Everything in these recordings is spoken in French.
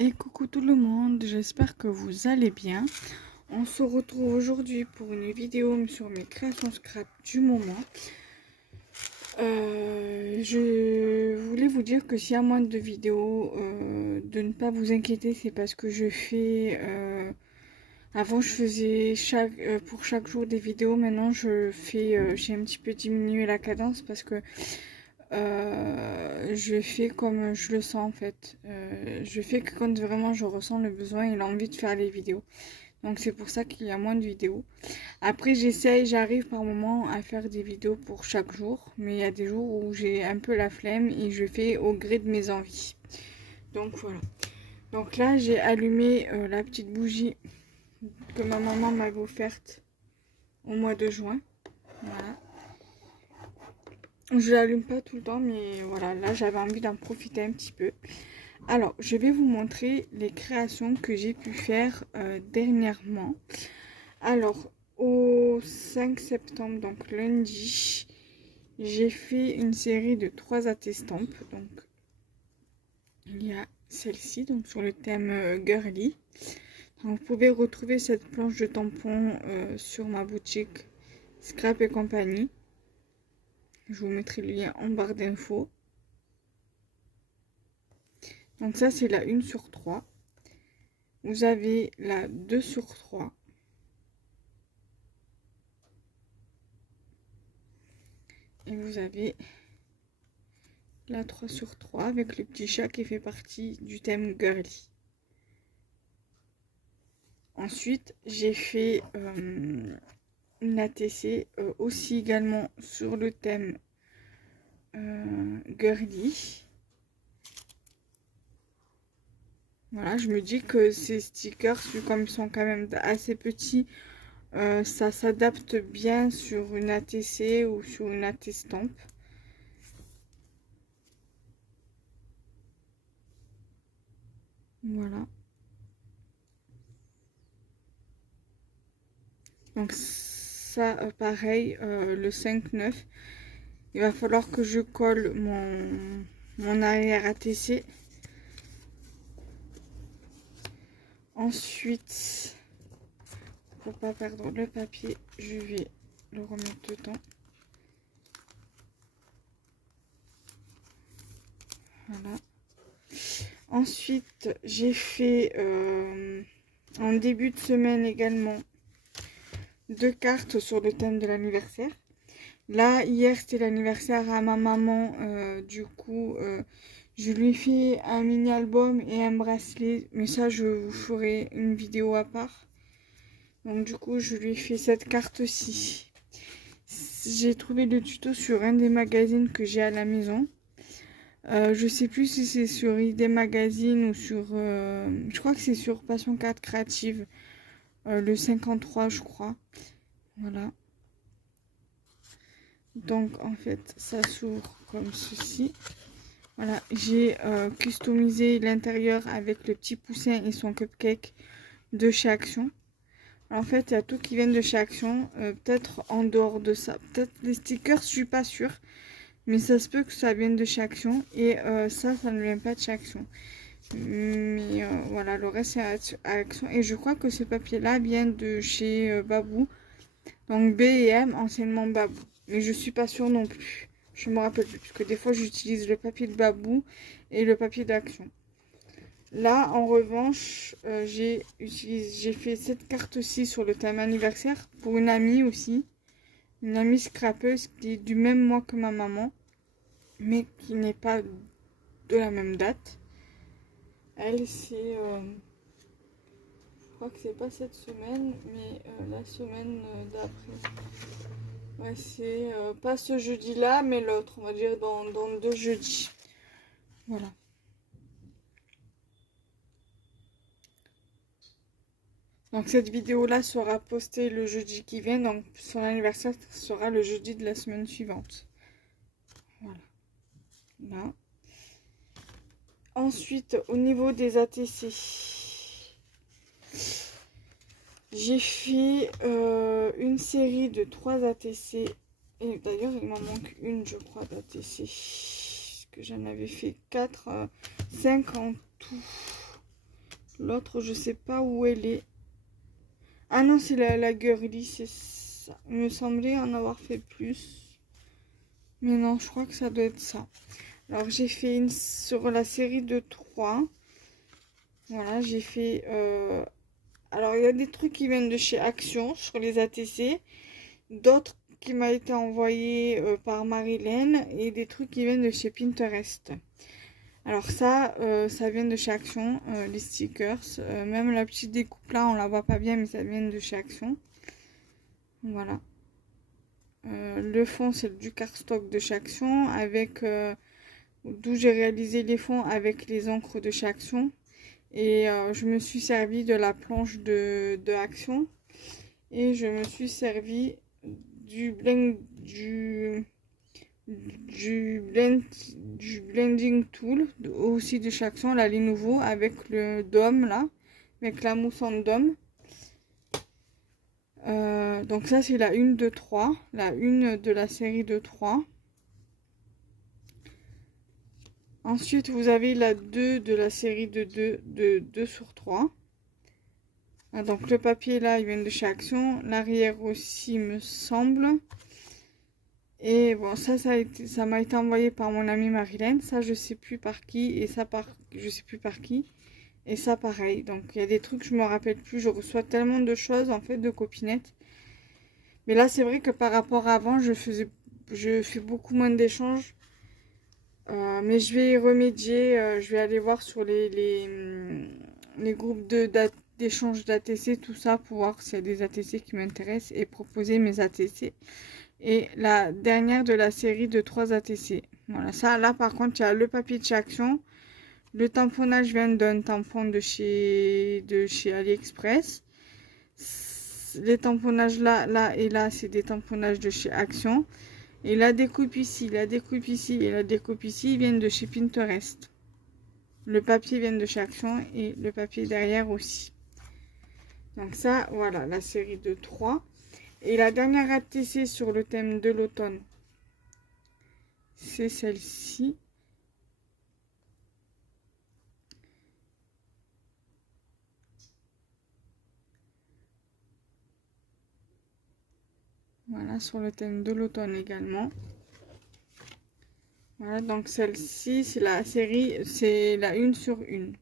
Et coucou tout le monde, j'espère que vous allez bien. On se retrouve aujourd'hui pour une vidéo sur mes créations scrap du moment. Je voulais vous dire que s'il y a moins de vidéos, de ne pas vous inquiéter, c'est parce que je fais... avant je faisais pour chaque jour des vidéos, maintenant j'ai un petit peu diminué la cadence parce que je fais comme je le sens en fait. Je fais que quand vraiment je ressens le besoin et l'envie de faire les vidéos. Donc c'est pour ça qu'il y a moins de vidéos. Après j'arrive par moment à faire des vidéos pour chaque jour. Mais il y a des jours où j'ai un peu la flemme et je fais au gré de mes envies. Donc voilà. Donc là j'ai allumé la petite bougie que ma maman m'avait offerte au mois de juin. Voilà. Je l'allume pas tout le temps, mais voilà, là j'avais envie d'en profiter un petit peu. Alors, je vais vous montrer les créations que j'ai pu faire dernièrement. Alors, au 5 septembre, donc lundi, j'ai fait une série de 3 attestampes. Donc, il y a celle-ci, donc sur le thème girly. Donc, vous pouvez retrouver cette planche de tampon sur ma boutique Scrap et compagnie. Je vous mettrai le lien en barre d'infos. Donc ça, c'est la 1 sur 3. Vous avez la 2 sur 3. Et vous avez la 3 sur 3 avec le petit chat qui fait partie du thème girly. Ensuite, j'ai fait une ATC aussi également sur le thème girly. Voilà, je me dis que ces stickers, comme ils sont quand même assez petits, ça s'adapte bien sur une ATC ou sur une attestampe. Voilà. Donc ça, pareil, le 5-9. Il va falloir que je colle mon arrière ATC. Ensuite, pour pas perdre le papier, je vais le remettre dedans. Voilà. Ensuite, j'ai fait en début de semaine également 2 cartes sur le thème de l'anniversaire. Là, hier, c'était l'anniversaire à ma maman. Du coup, je lui ai fait un mini album et un bracelet. Mais ça, je vous ferai une vidéo à part. Donc du coup, je lui ai fait cette carte-ci. J'ai trouvé le tuto sur un des magazines que j'ai à la maison. Je sais plus si c'est sur ID Magazine ou sur... je crois que c'est sur Passion 4 Créative. Le 53, je crois. Voilà. Donc en fait, ça s'ouvre comme ceci. Voilà, j'ai customisé l'intérieur avec le petit poussin et son cupcake de chez Action. En fait, il y a tout qui vient de chez Action. Peut-être en dehors de ça. Peut-être les stickers, je suis pas sûre. Mais ça se peut que ça vienne de chez Action. Et ça ne vient pas de chez Action. Mais voilà, le reste c'est à Action. Et je crois que ce papier-là vient de chez Babou. Donc B et M, anciennement Babou. Mais je suis pas sûre non plus. Je me rappelle plus. Parce que des fois, j'utilise le papier de Babou et le papier d'Action. Là, en revanche, j'ai fait cette carte-ci sur le thème anniversaire pour une amie aussi. Une amie scrapeuse qui est du même mois que ma maman, mais qui n'est pas de la même date. Elle, c'est... je crois que c'est pas cette semaine, mais la semaine d'après. Ouais, c'est pas ce jeudi-là, mais l'autre, on va dire dans 2 jeudis. Voilà. Donc cette vidéo là sera postée le jeudi qui vient, donc son anniversaire sera le jeudi de la semaine suivante. Voilà. Là. Ensuite, au niveau des ATC, j'ai fait une série de 3 ATC. Et d'ailleurs, il m'en manque une, je crois, d'ATC. Que j'en avais fait 4, 5 en tout. L'autre, je sais pas où elle est. Ah non, c'est la girly, c'est ça. Il me semblait en avoir fait plus. Mais non, je crois que ça doit être ça. Alors, j'ai fait une sur la série de 3. Voilà, j'ai fait... Alors, il y a des trucs qui viennent de chez Action sur les ATC. D'autres qui m'a été envoyé par Marilyn. Et des trucs qui viennent de chez Pinterest. Alors ça, ça vient de chez Action, les stickers. Même la petite découpe là, on la voit pas bien, mais ça vient de chez Action. Voilà. Le fond, c'est du cardstock de chez Action, avec d'où j'ai réalisé les fonds avec les encres de chez Action. Et je me suis servi de la planche de Action. Et je me suis servi du blending tool aussi de chez Action, la Lenovo, avec le dôme là, avec la mousse en dôme. Donc ça c'est la 1 de 3, la 1 de la série de 3. Ensuite vous avez la 2 de la série de 2 sur 3. Donc le papier là il vient de chez Action, l'arrière aussi me semble. Et bon, ça m'a été envoyé par mon amie Marilyn. Ça, je sais plus par qui. Et ça, je sais plus par qui. Et ça, pareil. Donc, il y a des trucs, je me rappelle plus. Je reçois tellement de choses, en fait, de copinettes. Mais là, c'est vrai que par rapport à avant, je fais beaucoup moins d'échanges. Mais je vais y remédier. Je vais aller voir sur les groupes d'échange d'ATC, tout ça, pour voir s'il y a des ATC qui m'intéressent et proposer mes ATC. Et la dernière de la série de 3 ATC. Voilà, ça là par contre, il y a le papier de chez Action. Le tamponnage vient d'un tampon de chez AliExpress. Les tamponnages là et là, c'est des tamponnages de chez Action. Et la découpe ici, la découpe ici et la découpe ici viennent de chez Pinterest. Le papier vient de chez Action et le papier derrière aussi. Donc ça, voilà, la série de 3. Et la dernière ATC sur le thème de l'automne, c'est celle-ci. Voilà, sur le thème de l'automne également. Voilà, donc celle-ci, c'est la série, c'est la 1 sur 1.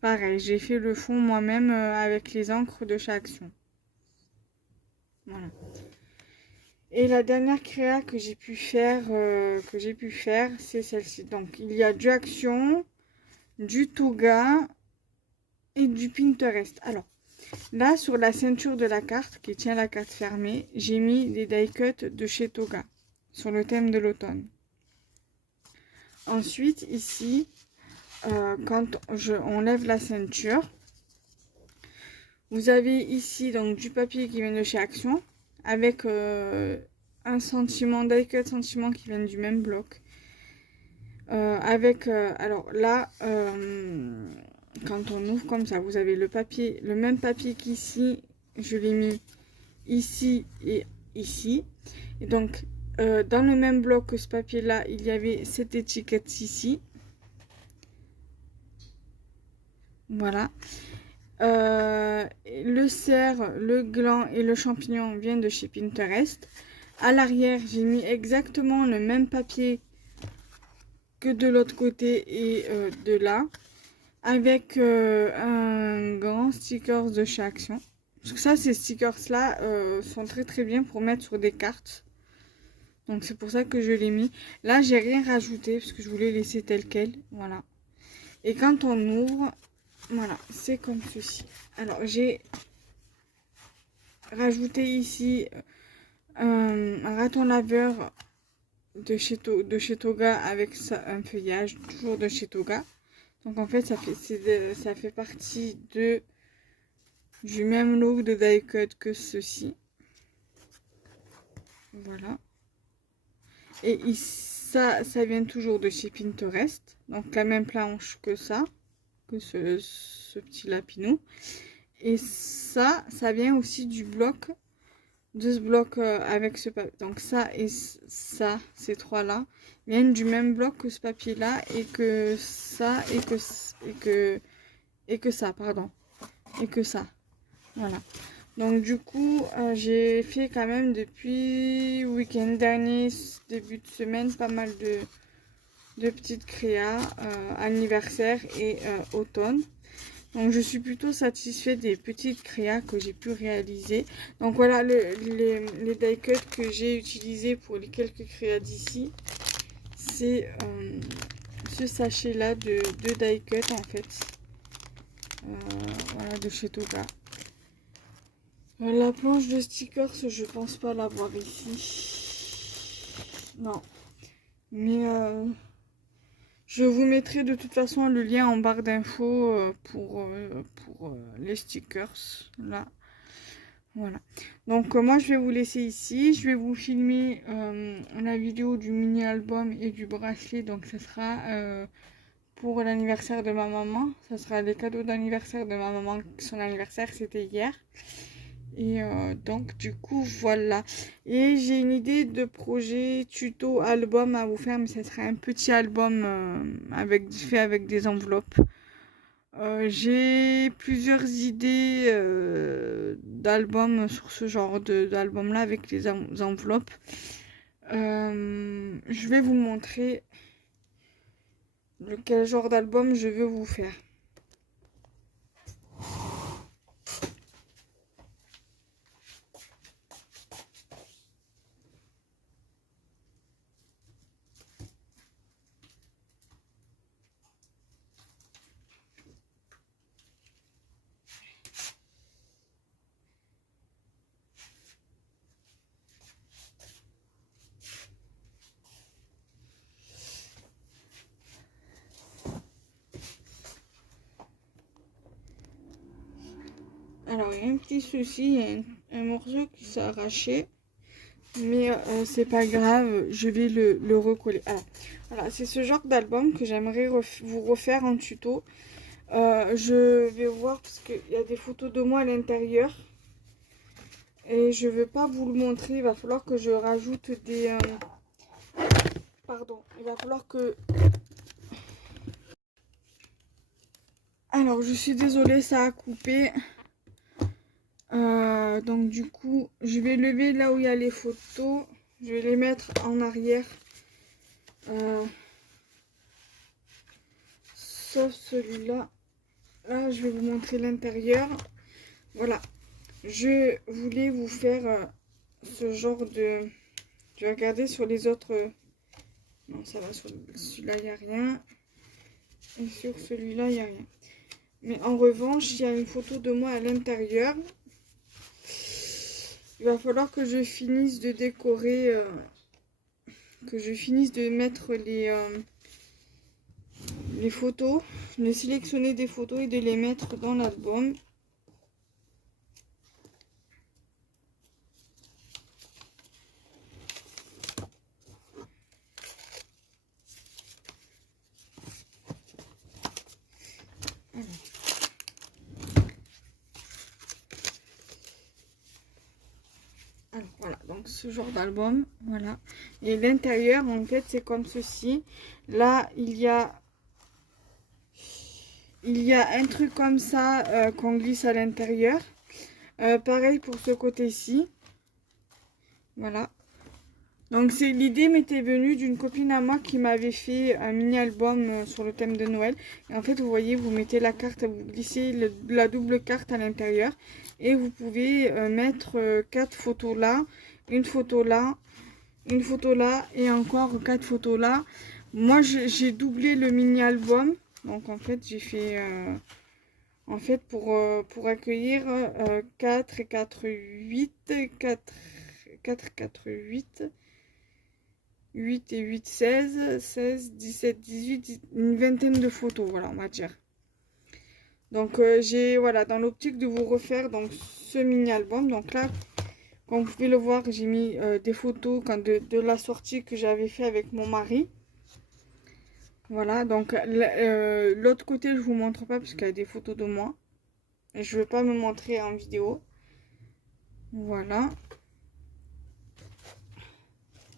Pareil, j'ai fait le fond moi-même avec les encres de chez Action. Voilà. Et la dernière créa que j'ai pu faire, c'est celle-ci. Donc, il y a du Action, du Toga et du Pinterest. Alors, là, sur la ceinture de la carte, qui tient la carte fermée, j'ai mis des die cuts de chez Toga, sur le thème de l'automne. Ensuite, ici, quand on lève la ceinture, vous avez ici donc du papier qui vient de chez Action, avec un sentiment, die cut sentiment qui vient du même bloc. Alors là, quand on ouvre comme ça, vous avez le papier, le même papier qu'ici, je l'ai mis ici et ici. Et donc, dans le même bloc que ce papier-là, il y avait cette étiquette ici. Voilà. Le cerf, le gland et le champignon viennent de chez Pinterest. À l'arrière, j'ai mis exactement le même papier que de l'autre côté et de là, avec un grand sticker de chez Action. Parce que ça, ces stickers-là sont très très bien pour mettre sur des cartes. Donc c'est pour ça que je l'ai mis. Là, j'ai rien rajouté parce que je voulais laisser tel quel. Voilà. Et quand on ouvre, voilà, c'est comme ceci. Alors, j'ai rajouté ici un raton laveur de chez Toga avec un feuillage, toujours de chez Toga. Donc en fait, ça fait partie du même look de die cut que ceci. Voilà. Et ça vient toujours de chez Pinterest. Donc la même planche que ça, que ce petit lapinou. Et ça vient aussi du bloc, de ce bloc avec ce papier. Donc ça et ça, ces trois-là, viennent du même bloc que ce papier-là et que ça et que et que ça, pardon. Et que ça. Voilà. Donc du coup, j'ai fait quand même depuis le week-end dernier, début de semaine, pas mal de petites créas anniversaire et automne. Donc je suis plutôt satisfaite des petites créas que j'ai pu réaliser. Donc voilà les die cuts que j'ai utilisés pour les quelques créas d'ici. C'est ce sachet là de die cut en fait. Voilà, de chez Toga. La planche de stickers, je pense pas l'avoir ici. Non. Mais je vous mettrai de toute façon le lien en barre d'infos pour les stickers. Là. Voilà. Donc moi je vais vous laisser ici. Je vais vous filmer la vidéo du mini album et du bracelet. Donc ce sera pour l'anniversaire de ma maman. Ce sera les cadeaux d'anniversaire de ma maman. Son anniversaire c'était hier. Et donc du coup voilà. Et j'ai une idée de projet tuto album à vous faire. Mais ça sera un petit album fait avec des enveloppes. J'ai plusieurs idées d'albums sur ce genre d'album là avec les enveloppes. Je vais vous montrer quel genre d'album je veux vous faire. Alors, il y a un petit souci, il y a un morceau qui s'est arraché, mais c'est pas grave, je vais le recoller. Alors, voilà, c'est ce genre d'album que j'aimerais vous refaire en tuto. Je vais voir parce qu'il y a des photos de moi à l'intérieur et je veux pas vous le montrer. Il va falloir que je rajoute des... Pardon, il va falloir que... Alors, je suis désolée, ça a coupé. Donc du coup, je vais lever là où il y a les photos. Je vais les mettre en arrière. Sauf celui-là. Là, je vais vous montrer l'intérieur. Voilà. Je voulais vous faire ce genre de... Je vais regarder sur les autres... Non, ça va, sur celui-là, il n'y a rien. Et sur celui-là, il n'y a rien. Mais en revanche, il y a une photo de moi à l'intérieur. Il va falloir que je finisse de décorer, que je finisse de mettre les photos, de sélectionner des photos et de les mettre dans l'album. Alors voilà, donc ce genre d'album, voilà. Et l'intérieur, en fait, c'est comme ceci. Là, il y a un truc comme ça qu'on glisse à l'intérieur. Pareil pour ce côté-ci. Voilà. Donc l'idée m'était venue d'une copine à moi qui m'avait fait un mini album sur le thème de Noël. Et en fait, vous voyez, vous mettez la carte, vous glissez la double carte à l'intérieur. Et vous pouvez mettre 4 photos là, une photo là et encore 4 photos là. Moi, j'ai doublé le mini album. Donc en fait, j'ai fait... En fait, pour accueillir 4 et 4, 8, 4, 4, 8 et 8, 16, 16, 17, 18, une vingtaine de photos, voilà, on va dire. Donc, j'ai, voilà, dans l'optique de vous refaire donc ce mini-album. Donc là, comme vous pouvez le voir, j'ai mis des photos de la sortie que j'avais fait avec mon mari. Voilà, donc l'autre côté, je vous montre pas parce qu'il y a des photos de moi. Et je ne veux pas me montrer en vidéo. Voilà.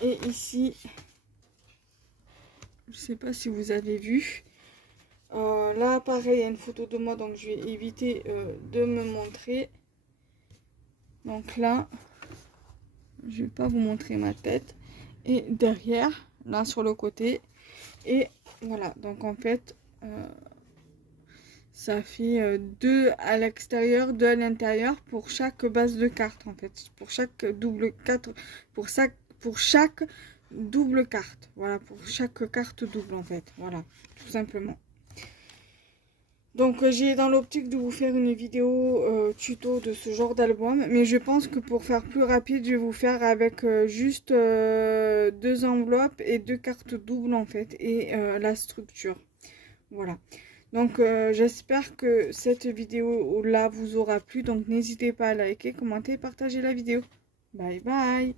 Et ici, je sais pas si vous avez vu, Là, pareil, il y a une photo de moi, donc je vais éviter de me montrer. Donc là, je vais pas vous montrer ma tête. Et derrière, là sur le côté. Et voilà, donc en fait, ça fait 2 à l'extérieur, 2 à l'intérieur pour chaque base de carte en fait. Pour chaque double carte, pour chaque double carte. Voilà, pour chaque carte double en fait. Voilà, tout simplement. Donc j'ai dans l'optique de vous faire une vidéo tuto de ce genre d'album. Mais je pense que pour faire plus rapide, je vais vous faire avec juste 2 enveloppes et 2 cartes doubles en fait. Et la structure. Voilà. Donc j'espère que cette vidéo là vous aura plu. Donc n'hésitez pas à liker, commenter, partager la vidéo. Bye bye.